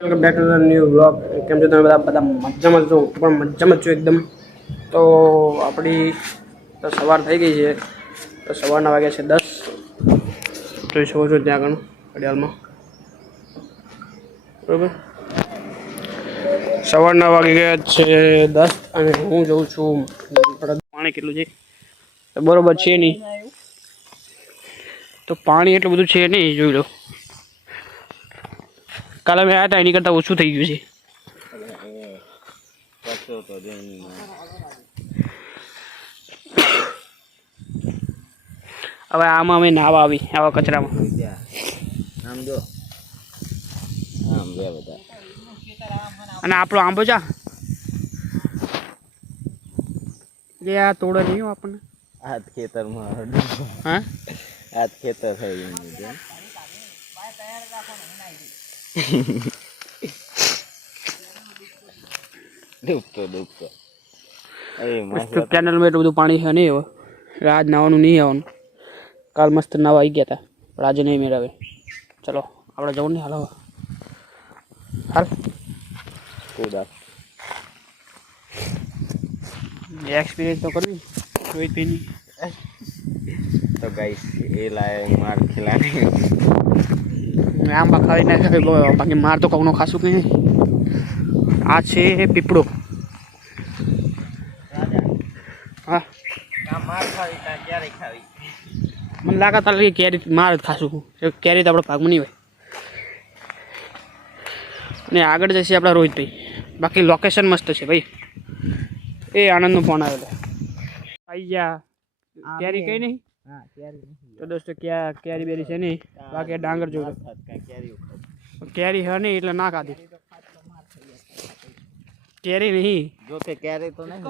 Welcome back to the new blog. કેમ છો તમે બધા મજામાં છો? પણ મજામાં છો એકદમ. તો આપણી તો સવાર થઈ ગઈ છે. તો સવારના વાગ્યા છે 10. જોઈ શકો છો ત્યાં આગળ ઘડિયાળમાં, બરાબર. સવારના વાગ્યા છે 10 અને હું જોઉં છું પાણી કેટલું છે. તો બરોબર છે નહીં, તો પાણી એટલું બધું છે નહીં. જોઈ લો, કાલે મેં આવ્યા હતા એની કરતાં ઓછું થઈ ગયું છે. હવે આમાં અમે નાવા આવી આવા કચરામાં. આમ જો આમ બે બધા અને આપણો આંબો જા જે આ તોડે નહીં હો આપણને. આ ખેતરમાં હા, આ ખેતર થઈ ગયું. ડૂબતો મસ્ત કેનલમાં એટલું બધું પાણી છે નહીં. હવે આજ નાવાનું નહીં આવવાનું. કાલ મસ્ત નાવા આવી ગયા હતા, પણ આજે નહીં મેળવે. ચલો આપણે જવું નહીં. હાલ હાલ એક્સપિરિયન્સ તો કરવી રોહિતભાઈની. તો ગાઈસ એ લાય માર ખિલાને આંબા ખાવી નાખે, બાકી માર તો કઉનો ખાશું કે નહીં. આ છે પીપળો. હા, માર ખાવી ક્યારે ખાવી? મને લાગે તારે કેરી માર જ ખાશું. કેરી તો આપણા ભાગમાં નહીં હોય. અને આગળ જશે આપણા રોહિતભાઈ. બાકી લોકેશન મસ્ત છે ભાઈ. એ આનંદનો ફોન આવેલો. આવી ગયા કેરી કઈ નહીં. તો દોસ્તો ક્યાં કેરી બેરી છે નહીં, બાકી ડાંગર જોડે કેરી હ નહીં એટલે ના ખાધી. કેરી નહીં જો કે કેરી તો નહીં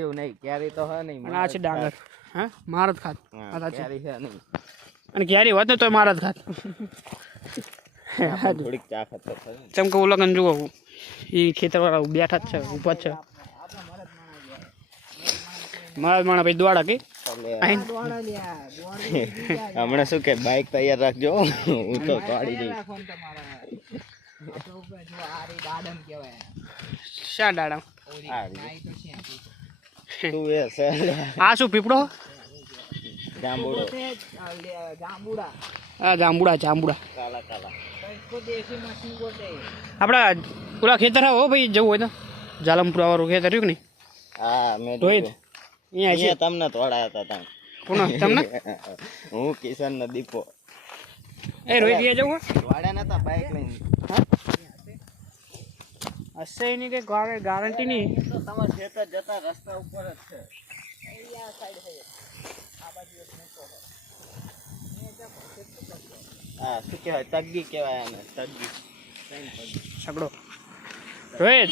એવું નહીં, કેરી તો હે નહીં. અને આ છે ડાંગર. હા, માર જ ખાત. કેરી હે નહીં. અને કેરી હોત ને તો માર જ ખાત. થોડીક ચાખત તો ચમકે ઉલગન જુઓ, એ ખેતરવાળા બેઠા જ છે, ઊભા જ છે. મારા માણા ભાઈ દ્વાડા કે હમણાં શું કે બાઇક તૈયાર રાખજો, હું તો કાઢી દઈશ. શા દાડા? તું એ છે આ શું પીપળો? જાંબુડો. હા, જાંબુડા જાંબુડા. કાલા કાલા આપણા ઓલા ખેતર હો ભાઈ, જવું હોય તો જાલમપુરા વાળું ખેતર રહ્યું કે નહીં? હા, મેં રોહિત જોયું. અહીંયા છે. તમને તોડાયા હતા તમે. કોણ તમને? હું કિશન નો દીપો. એ રોહિત અહીંયા જવું તોડ્યા નતા બાઇક લઈને. હશે એની કઈ ગારંટી નહીં. તો તમારા ખેતર જતા રસ્તા ઉપર જ છે. હા, શું કહેવાય? તગ્ગી કહેવાય આને, તગ્ગી. સગડો રોહિત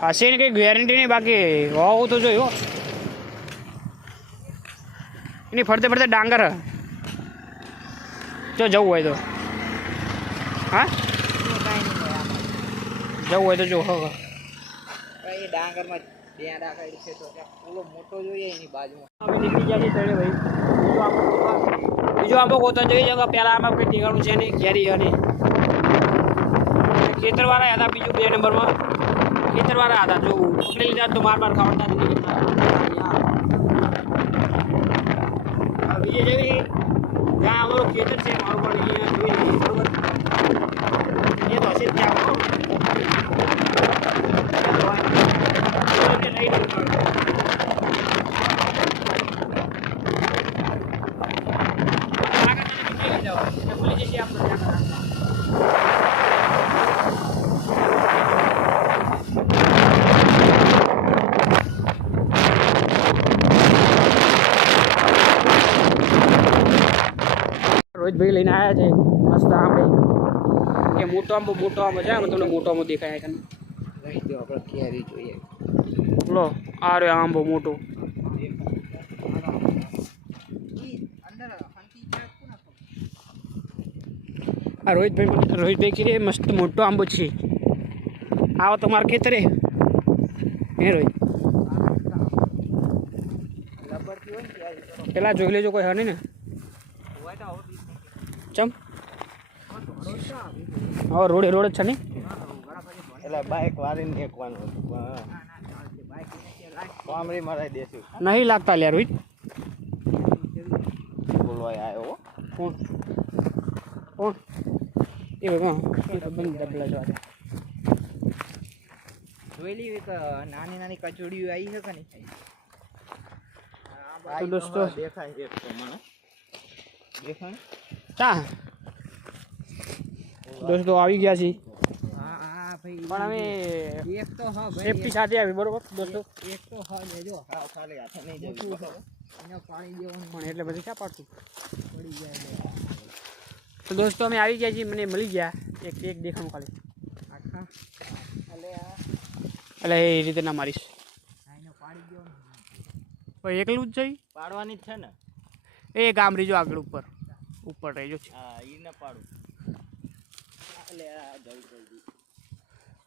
હશે એની કઈ ગેરંટી નહીં, બાકી હોવું તો જોયું. એની ફરતે ફરતે ડાંગર જો જવું હોય તો. હા, જવું હોય તો જો. ડાંગરમાં બેડા કાઢી છે તો ઓલો મોટો જોઈએ એની બાજુમાં. અમે નીકળી ગયા છીએ તળે ભાઈ. બીજો આંબો ગોતવા જોઈએ છે. પહેલાં આમાં કંઈ ઠેકાણું છે નહીં, કેરી અને ખેતરવાળા હતા. બીજું 2 નંબરમાં ખેતરવાળા હતા. જો પકડી લીધા તો માર ખાવડતા બીજે જેવી જ્યાં અમારું ખેતર છે, મારું પણ અહીંયા જોઈ લઈએ, બરોબર. એ તો હશે જ ત્યાં લઈ લઉં. રોહિતભાઈ લઈને આવ્યા છે મસ્ત આંબો. કે મોટો આંબો છે. આમાં તમને મોટો આંબો દેખાય છે. આપણે કેરી જોઈએ. લો આ રહ્યો આંબો મોટો. આ રોહિતભાઈ કીધે મસ્ત મોટો આંબો છે. આવો તમારા ખેતરે હે રોહિત? પેલા જોઈ લેજો, કોઈ હે નહીં ને. ચમ હા રોડ જ છે નહીં. એટલે બાઇક વાળીને એકવાનું હતું કોમરી મરાઈ દેશું નહીં લાગતા લ્યા રોહિત. બોલવાય આવ્યો કોણ કોણ એ બંધ ડબલા જવા દે. જોઈ લીધી કે નાની નાની કચોડીઓ આવી છે કે નહીં? તો દોસ્તો દેખાય એક તો મને દેખાય ચા દોસ્તો આવી ગયા છે હા હા ભાઈ, પણ અમે એક તો હા ભાઈ, સેફટી સાથે આવી બરોબર દોસ્તો. એક તો હા લેજો. હા ખાલી હાથે નહીં મોટું જવું છે. એને પાણી દેવાનું પણ એટલે બધું ક્યાં પાડતું. પડી જાય. તો દોસ્તો અમે આવી ગયા છીએ, મને મળી ગયા એક દેખાણું ખાલી. આખા અલે આ એટલે એ રીતે ના મારીશ એને પાણી દેવાનું. પણ એકલું જ જઈ પાડવાની જ છે ને એ ગામ રીજો આગળ ઉપર રહીજો છે. હા ઈ ને પાડું એટલે આ જલ્દી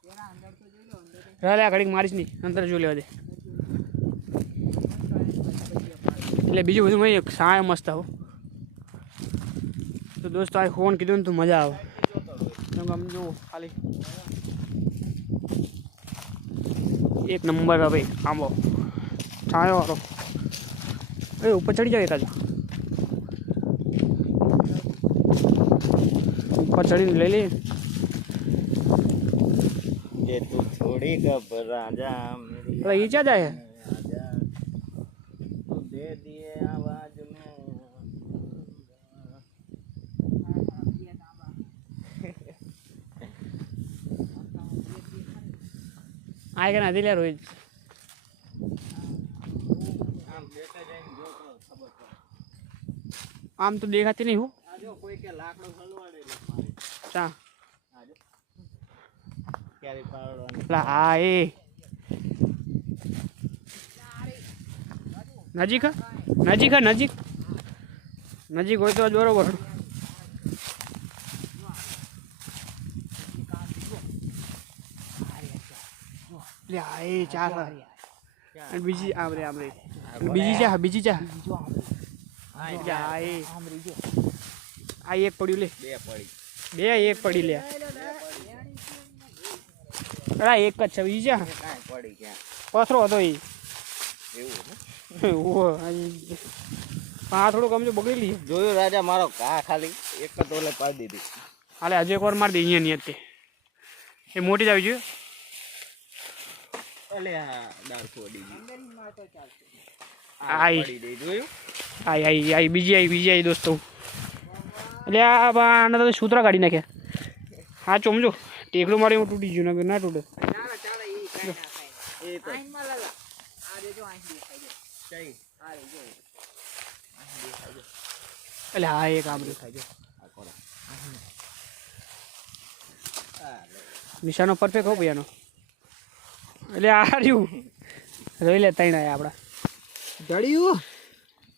તેના અંદર તો જોઈ લો, અંદર તો રહે ઘડીક મારીશ નહીં, અંદર જોઈ લેવા દે. એટલે બીજું બધું મળી સાય મસ્ત આવો. તો દોસ્તો આ ફોન કીધું ને તો મજા આવે. આમ જુઓ ખાલી એક નંબર હવે આંબો છાયો વાળો. એ ઉપર ચડી જાય એકાદ ઉપર ચડીને લઈ લઈએ. કે તું થોડી ઘબરા જા મેરી એટલે એ ક્યાં જાય आजा तू दे दिए आवाज में આ કે નથી લે રોહિત. આમ બેટા જઈને જો તો ખબર પડે આમ તો દેખાતી નહીં હું આ જો કોઈ કે લાકડો હલવાડે લે મારે ચા આ જો ક્યારે પાડવાની એટલે હા એ નજીક હોય તો જ બરોબર. લે આ એ ચા અને બીજી આમરે બીજી ચા આ એ આ એક પડ્યું લે બે પડી બે એક પડી લે અરે એક જ છે બીજી ચા કાંઈ પડી ક્યાં પથરો હતો એ એવું હા થોડુંક આમ જો બગડી લઈએ. જોયું રાજા મારો ઘા ખાલી એક જ ઓલે પાડી દીધી હાલે હજુ એક વાર મારી દે અહીંયા નહીં હતી એ મોટી જ આવી જોઈએ. અલે આ દાળ ફોડી ગઈ આઈ પડી દે જોયું આઈ બીજી આવી દોસ્તો. એટલે આ આના તો સૂત્ર કાઢી નાખ્યા. હા ચોમજો ટેકડું મારી તૂટી ગયું ના તૂટે. ચાલો ચાલો, એ કાંઈ ના થાય. એ તો આઈનમાં લાલા આ રેજો, આઈ દેખાય છે. ચાઈ આ રેજો એટલે હા એક આમ દેખાય છે. આ કોણ આ લે નિશાનો પરફેક્ટ હો ભૈયાનો. એટલે આ રહ્યું જોઈ લે ત્રણ આયા આપણા જડ્યું.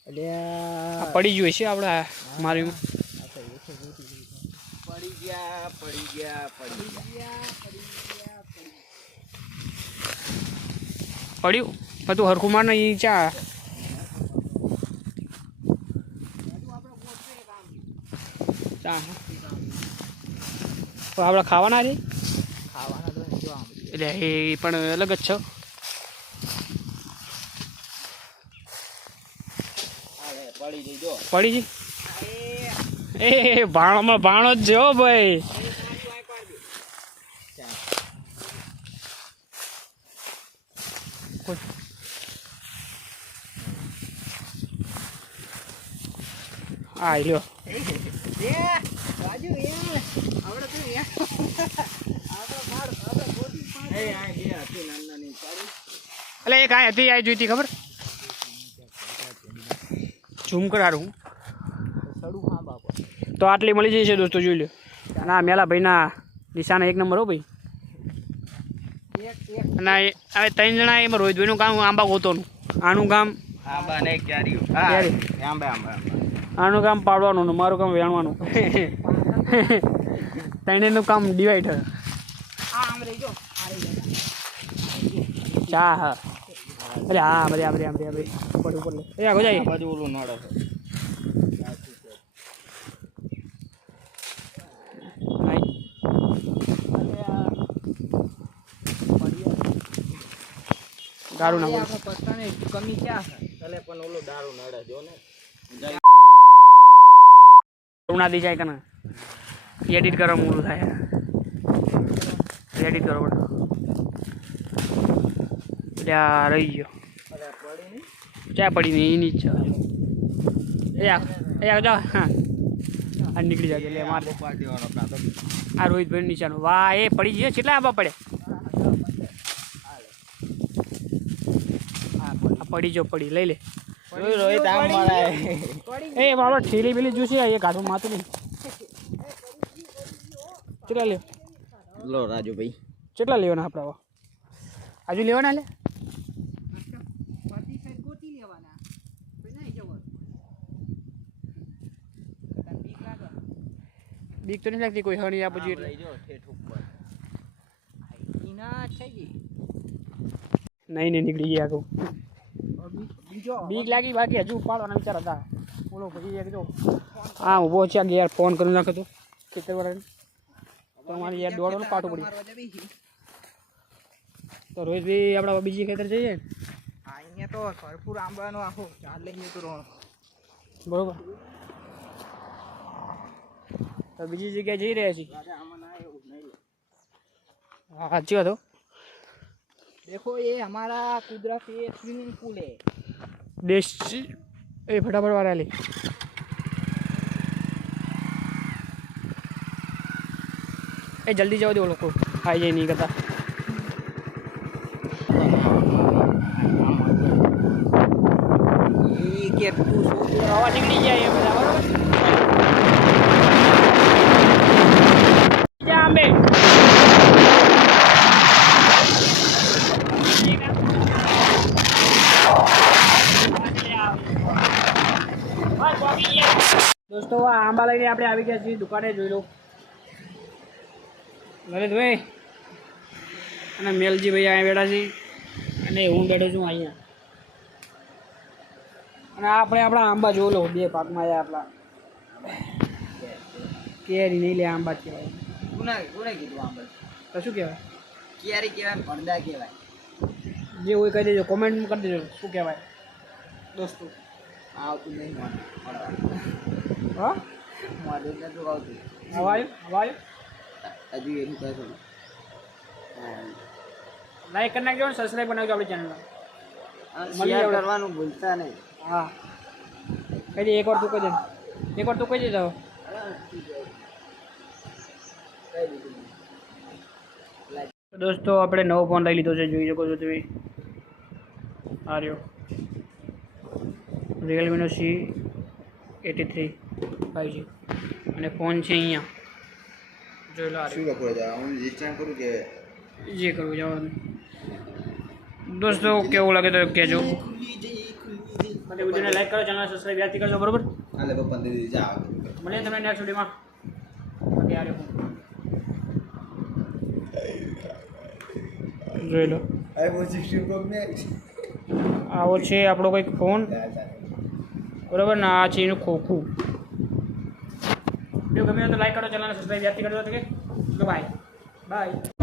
એટલે આ પડી ગયું છે આપણા મારીમાં. પડી ગયા પડ્યું હતું હરખું માર નહીં ચા ચા આપણે ખાવાના છે ખાવાના તો જો આમ એટલે એ પણ અલગ જ છે. અરે પડી ગઈ જો પડી જી એ ભાણોમાં ભાણો જ છે હો ભાઈ. આ લ્યો બાજુ આપણે તો એ આ બે હતી નાની પાડી એટલે એ કાંઈ હતી આ જોઈતી ખબર ઝૂમ કરારું સડું. હા બાપા, તો આટલી મળી જશે દોસ્તો જોઈ લો. અને આ મેલા ભાઈના નિશાના એક નંબર હો ભાઈ. અને હવે ત્રણ જણા એમાં રોહિતભાઈનું કામ આંબા ગોતોનું, આનું કામ આંબા ને ક્યારીઓ ક્યારી. આંબા આનું કામ પાડવાનું ને મારું કામ વેણવાનું. ત્રણેયનું કામ ડિવાઈડ હે. આ આમ રેજો, આ રેજો. ચા હા અરે હા બધે આમ ઉપર લે એ આગળ જાય. બાજુ ઓલું નડે દારૂ ના બોલો. આપણે પત્તાને કમી ક્યાં છે? તને પણ ઓલો દારૂ નડે જો ને દારૂ ના દી જાય કે ના એડિટ કરવા મોડું થાય એડિટ કરો પડે ત્યાં રહી ગયો ચા પડી ને એની જ છે જાઓ હા આ નીકળી જાય એટલે મારે પાર્ટી વાળો કાતો આ રોહિતભાઈ નીચાનો વાહ એ પડી ગયો કેટલા આંબા પડે આ પડી જો પડી લઈ લે રોહિત આમ મારા એ મારો ઠેલી બેલી જોશે એ ગાઢું માતું નહીં કેટલા લ્યો લો રાજુભાઈ કેટલા લેવાના આપણા હજુ લેવાના લે બધી સાઈડ ગોતી લેવાના કોઈ નહીં જવાનું તને બીક લાગે બીક તો નહીં લાગતી કોઈ હણી આપું જોઈએ લઈ જો ઠેઠ ઉપર ઈના છે જી નહીં નહીં નીકળી ગયા કહું બીજો બીક લાગી બાકી હજુ ઉપાડવાના વિચાર હતા બોલો ભાઈ એક જો હા ઊભો છે કે યાર ફોન કરી નાખો તો ખેતર વાળાને તમારે યાર દોડવાનું પાટું પડ્યું મારવા જવી છે. તો રોહિતભાઈ આપણા બીજી ખેતર જઈએ ને હા અહીંયા તો ભરપૂર આંબાનો આખો ઝાડ લઈને તો રોણ બરોબર તો બીજી જગ્યાએ જઈ રહ્યા છીએ હા સાચી વાત હો देखो ये हमारा कुदरती स्विमिंग पूल है देश ए फटाफट वाला ले ए जल्दी जाओ दे वो लोग को आ ये नहीं करता ये के तू आवाज निकली गया ये बता बरोबर जा अंबे દોસ્તો આ આંબા લઈને આપણે આવી ગયા છીએ દુકાને જોઈ લો લલિતભાઈ અને મેલજી ભાઈ અહીંયા બેઠા છે અને હું બેઠો છું અહીંયા અને આપણે આપણા આંબા જોઈ લો બે પાકમાં આવ્યા આપણા કેરી નહીં લે આંબા જ કહેવાય गुना गुना કીધું આંબા તો શું કહેવાય ક્યારે કહેવાય પડદા કહેવાય જે હોય કહી દેજો કોમેન્ટ કરી દેજો શું કહેવાય દોસ્તો આવતું નહીં મને હા મારે નતું આવતું હવાયું હજુ એનું કહેતો લાઈક કરી નાખજો ને સબસ્ક્રાઈબ બનાવજો આપણી ચેનલમાં શેર કરવાનું ભૂલતા નહીં હા કહી દે એકવાર તું કહી દે એકવાર તું કહી દે તો દોસ્તો આપણે નવો ફોન લઈ લીધો છે જોઈ શકો છો તમે આ રહ્યો રિયલમીનો C83 5G અને ફોન છે અહીંયા જોઈ લો આ શું કરું જા હું રજીસ્ટર કરું કે જે કરવું જવાનું દોસ્તો કેવું લાગે તો કહેજો અને વિડીયોને લાઈક કરો ચેનલ સબસ્ક્રાઈબ યાદથી કરજો બરોબર આલે 15 દિવસ જા મળીએ તમને નેક્સ્ટ વિડીયોમાં બાકી આ રહ્યો જોઈ લો આઈફોન 16 પ્રો મેક્સ આવો છે આપણો કંઈક ફોન બરાબર ને આ છે એનું ખોખું વિડીયો ગમે તો લાઈક કરો ચેનલને સબસ્ક્રાઈબ યાદથી કરજો તો કે બાય બાય